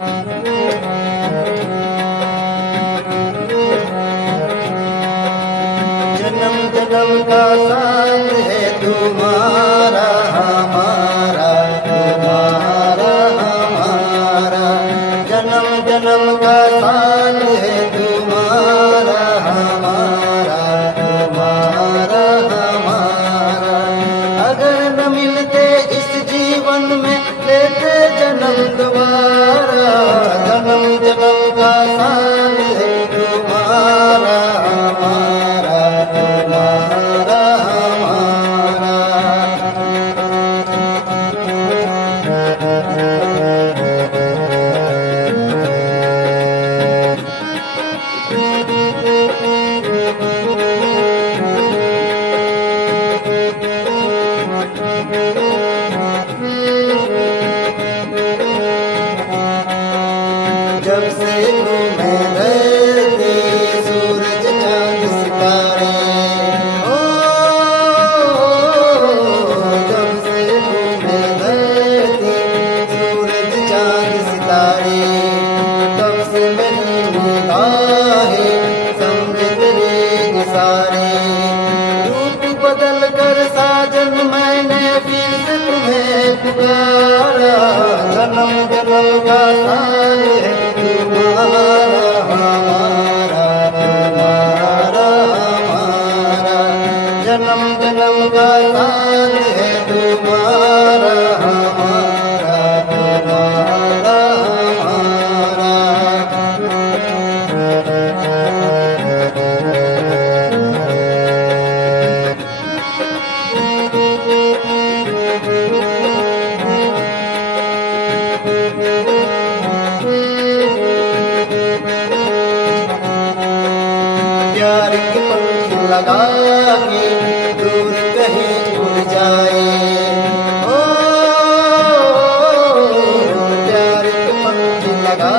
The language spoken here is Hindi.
जन्म जन्म का साथ है तुम्हारा हमारा, तुम्हारा हमारा। जन्म जन्म का साथ है तुम्हारा हमारा, तुम्हारा हमारा। अगर न मिलते इस जीवन में लेते जन्म दोबारा। जन्म जन्म का साथ है तुम्हारा हमारा, तुम्हारा हमारा। जब से तुम्हें धरती सूरज चांद सितारे, ओ जब से तुम्हें धरती सूरज चांद सितारे, तब से मेरी निगाहें समझ तेरे सारे। रूप बदल कर साजन मैंने फिर से तुम्हें पुकारा। जन्म जन्म का साथ है तुम्हारा हमारा, तुम्हारा हमारा। जन्म जन्म का साथ है तुम्हारा हमारा, तुम्हारा हमारा। प्यार के पंख लगा के दूर कहीं उड़ जाए, ओ प्यार के पंख लगा